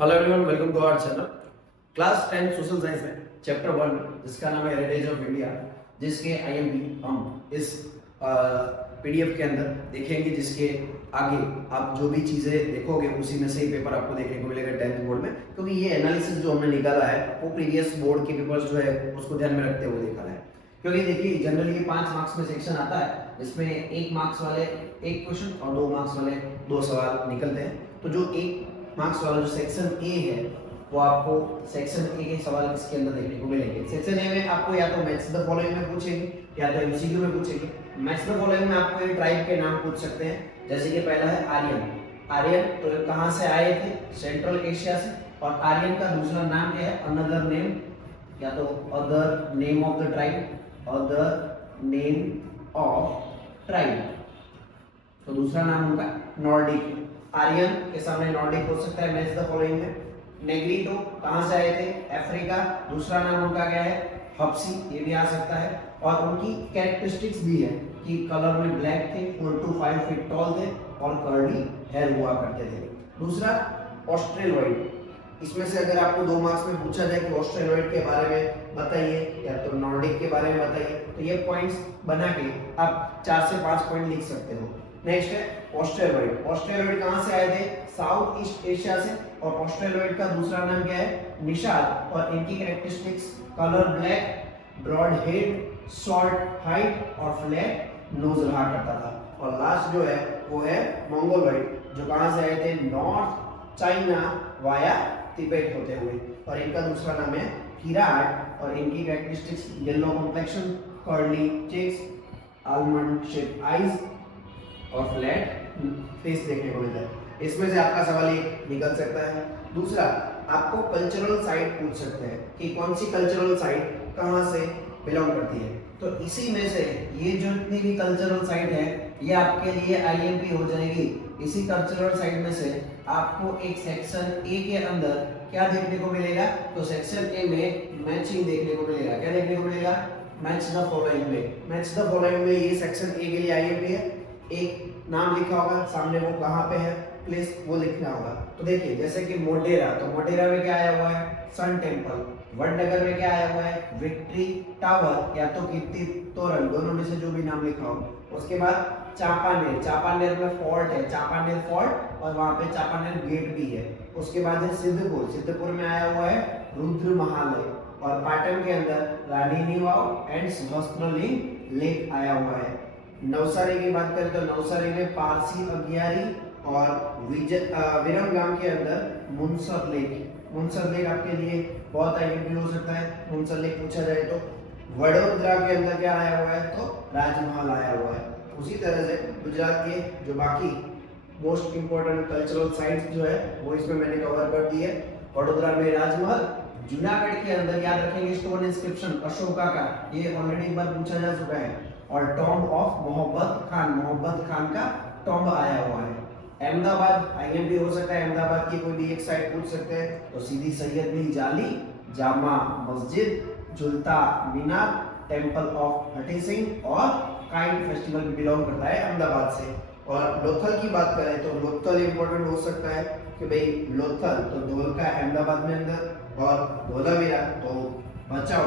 Hello everyone, welcome to our channel. Class 10 social science में chapter 1 जिसका नाम है हेरिटेज ऑफ इंडिया, जिसके आईएमपी हम इस पीडीएफ के अंदर देखेंगे, जिसके आगे आप जो भी चीजें देखोगे उसी में से ही पेपर आपको देखने को मिलेगा 10th बोर्ड में, क्योंकि ये एनालिसिस जो हमने निकाला है वो प्रीवियस बोर्ड के पेपर्स जो है उसको ध्यान में रखते हुए निकाला है। क्योंकि देखिए जनरली ये 5 मार्क्स में सेक्शन आता है, इसमें 1 मार्क्स वाले एक क्वेश्चन और 2 मार्क्स वाले 2 सवाल निकलते हैं। तो जो 1 मार्क्स वाला जो सेक्शन ए है वो आपको सेक्शन ए के सवाल इसके अंदर देखने को मिलेंगे। सेक्शन ए में आपको या तो मैच द फॉलोइंग में पूछेंगे या तो एमसीक्यू में पूछेंगे। मैच द फॉलोइंग में आपको ये ट्राइब के नाम पूछ सकते हैं, जैसे कि पहला है आर्यन। आर्यन तो कहां से आए थे? सेंट्रल एशिया से। और आर्यन का दूसरा नाम क्या है? अनदर नेम, या तो other name of the tribe, other name of tribe. तो दूसरा नाम उनका नॉर्डिक। आर्यन के सामने नॉर्डिक हो सकता है मैच द फॉलोइंग में। नेग्रिटो कहां से आए थे? अफ्रीका। दूसरा नाम उनका क्या है? हब्सी, ये भी आ सकता है। और उनकी कैरेक्टरिस्टिक्स भी है कि कलर में ब्लैक थे, 4 to 5 फीट टॉल थे और कर्ली हेयर हुआ करते थे। दूसरा ऑस्ट्रेलॉइड। इसमें से अगर आपको 2 मार्क्स में पूछा जाए कि ऑस्ट्रेलॉइड के बारे में बताइए या तो नॉर्डिक के बारे में बताइए, तो ये पॉइंट्स बना के आप 4 से 5 पॉइंट लिख सकते हो। नेक्स्ट है ऑस्ट्रेलॉइड। ऑस्ट्रेलॉइड कहां से आए थे? साउथ ईस्ट एशिया से। और ऑस्ट्रेलॉइड का दूसरा नाम क्या है? निषाद। और इनकी characteristics colour black, broad head, short height और फ्लैट नोज रहा करता था। और लास्ट जो है वो है मंगोलॉइड, जो कहां से आए थे? नॉर्थ चाइना वाया तिब्बत होते हुए। और इनका दूसरा नाम है किराट। और इनकी characteristics yellow complexion, curly cheeks, almond shape eyes और फ्लैट फेस देखने को मिलता है। इसमें से आपका सवाल एक निकल सकता है। दूसरा आपको कल्चरल साइट पूछ सकते हैं कि कौन सी कल्चरल साइट कहां से बिलोंग करती है। तो इसी में से ये जो इतनी भी कल्चरल साइट है ये आपके लिए आईएमपी हो जाएगी। इसी कल्चरल साइट में से आपको एक सेक्शन ए के अंदर क्या देखने को मिलेगा? तो सेक्शन ए में मैचिंग देखने को मिलेगा। क्या देखने को मिलेगा? मैच द फॉलोइंग में। मैच द फॉलोइंग में ये सेक्शन ए के लिए आईएमपी है। एक नाम लिखा होगा सामने, वो कहां पे है प्लेस वो लिखना होगा। तो देखिए जैसे कि मोटेरा, तो मोटेरा में क्या आया हुआ है? Sun temple. वडनगर में क्या आया हुआ है? विक्ट्री टावर या तो कीर्ति तोरण, दोनों में से जो भी नाम लिखा हो। उसके बाद चांपानेर, चांपानेर में फोर्ट है, चांपानेर फोर्ट, और वहां पे चांपानेर गेट भी है। उसके बाद है सिद्धपुर, सिद्धपुर में आया हुआ है रुद्र महालय। और पाटन के अंदर रानी की वाव एंड सहस्त्रलिंग लेक आया हुआ है। नवसारी की बात करें तो नवसारी में पारसी अगियारी और विरमगाम के अंदर मुनसर लेक। मुनसर लेक आपके लिए बहुत आईएमपी हो सकता है, मुनसर लेक पूछा जाए तो। वडोदरा के अंदर क्या आया हुआ है? तो राजमहल आया हुआ है। उसी तरह से गुजरात के जो बाकी मोस्ट इंपोर्टेंट कल्चरल साइट्स जो है वो इसमें मैंने कवर कर दी है। वडोदरा में राजमहल। जूनागढ़ के अंदर याद रखेंगे स्टोन इंस्क्रिप्शन अशोका का, ये ऑलरेडी एक बार पूछा जा चुका है। और टॉम्ब ऑफ मोहब्बत खान, मोहब्बत खान का टॉम्ब आया हुआ है। अहमदाबाद आईएमपी हो सकता है, अहमदाबाद की कोई भी एक साइट पूछ सकते हैं, तो सीधी सैयद बिन जाली, जामा मस्जिद, झुलता मीनार, टेंपल ऑफ हठी सिंह और काइंड फेस्टिवल बिलोंग करता है अहमदाबाद से। और लोथल की बात करें तो लोथल इंपॉर्टेंट हो सकता है कि भाई लोथल तो धोलका अहमदाबाद में अंदर, और धोलावीरा तो भचाऊ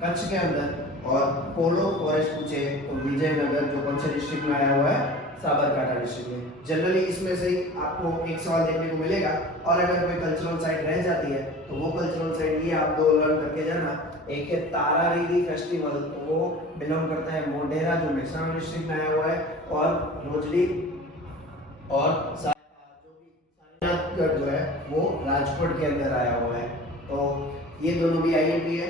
कच्छ के अंदर, और पोलो फॉरेस्ट पूछे तो विजयनगर जो कौन से डिस्ट्रिक्ट में आया हुआ है? साबरकांठा डिस्ट्रिक्ट में। जनरली इसमें से ही आपको एक सवाल देखने को मिलेगा। और अगर कोई कल्चरल साइट रह जाती है तो वो कल्चरल साइट ये आप 2 लर्न करके जाना। एक है तारारीरी फेस्टिवल, तो वो बिलोंग करता है मोढेरा जो मेहसाणा डिस्ट्रिक्ट में आया हुआ है। और रोजड़ी और सारनाथगढ़ जो है वो राजकोट के अंदर आया हुआ है। तो ये दोनों भी आईएमपी है।